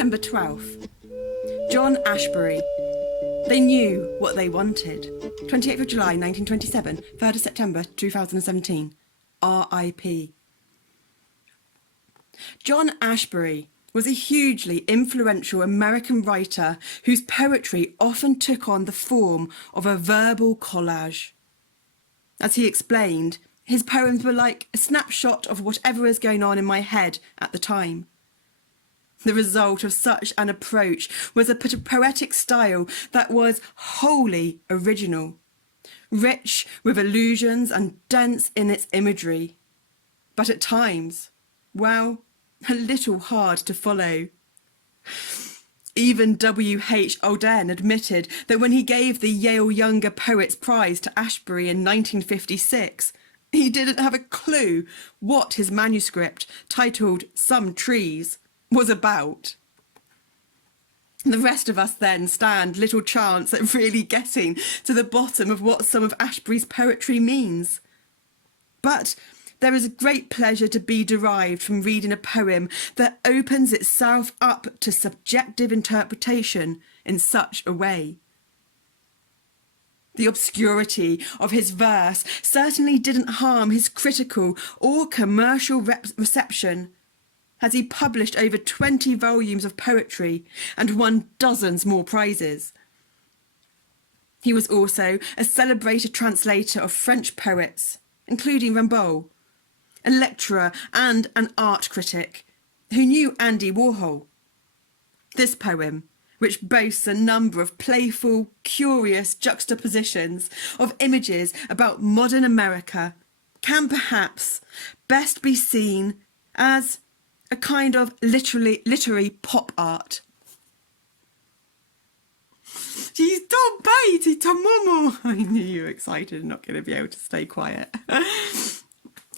September 12th. John Ashbery. They knew what they wanted. 28th of July 1927, 3rd of September 2017. R.I.P. John Ashbery was a hugely influential American writer whose poetry often took on the form of a verbal collage. As he explained, his poems were like a snapshot of whatever was going on in my head at the time. The result of such an approach was a poetic style that was wholly original, rich with allusions and dense in its imagery, but at times, well, a little hard to follow. Even W.H. Auden admitted that when he gave the Yale Younger Poets Prize to Ashbery in 1956, he didn't have a clue what his manuscript, titled Some Trees, was about. The rest of us then stand little chance at really getting to the bottom of what some of Ashbery's poetry means. But there is a great pleasure to be derived from reading a poem that opens itself up to subjective interpretation in such a way. The obscurity of his verse certainly didn't harm his critical or commercial reception, as he published over 20 volumes of poetry and won dozens more prizes. He was also a celebrated translator of French poets, including Rimbaud, a lecturer and an art critic who knew Andy Warhol. This poem, which boasts a number of playful, curious juxtapositions of images about modern America, can perhaps best be seen as a kind of literary pop art. She's done baby to Momo. I knew you were excited and not going to be able to stay quiet.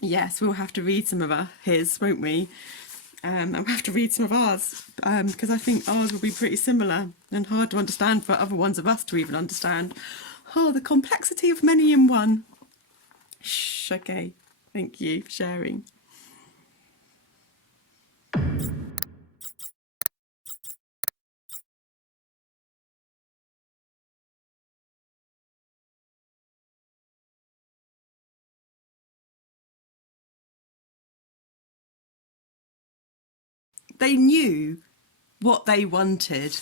Yes, we'll have to read some of his, won't we? And we'll have to read some of ours, because I think ours will be pretty similar and hard to understand for other ones of us to even understand. Oh, the complexity of many in one. Shh, okay. Thank you for sharing. They knew what they wanted.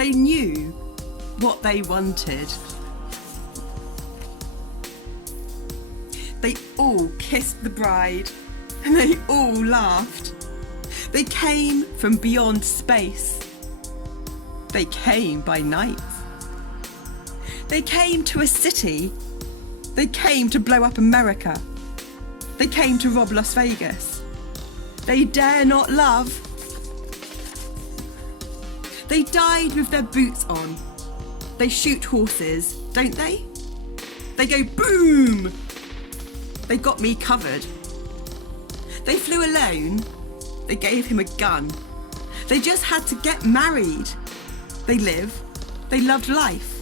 They knew what they wanted. They all kissed the bride, and they all laughed. They came from beyond space. They came by night. They came to a city. They came to blow up America. They came to rob Las Vegas. They dare not love. They died with their boots on. They shoot horses, don't they? They go boom! They got me covered. They flew alone. They gave him a gun. They just had to get married. They live. They loved life.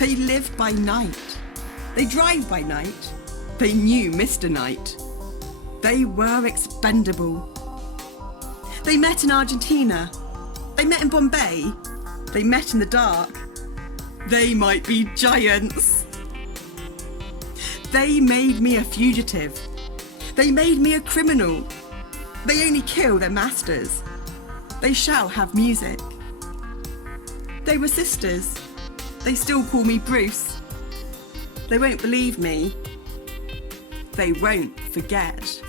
They live by night. They drive by night. They knew Mr. Knight. They were expendable. They met in Argentina. They met in Bombay. They met in the dark. They might be giants. They made me a fugitive. They made me a criminal. They only kill their masters. They shall have music. They were sisters. They still call me Bruce. They won't believe me. They won't forget.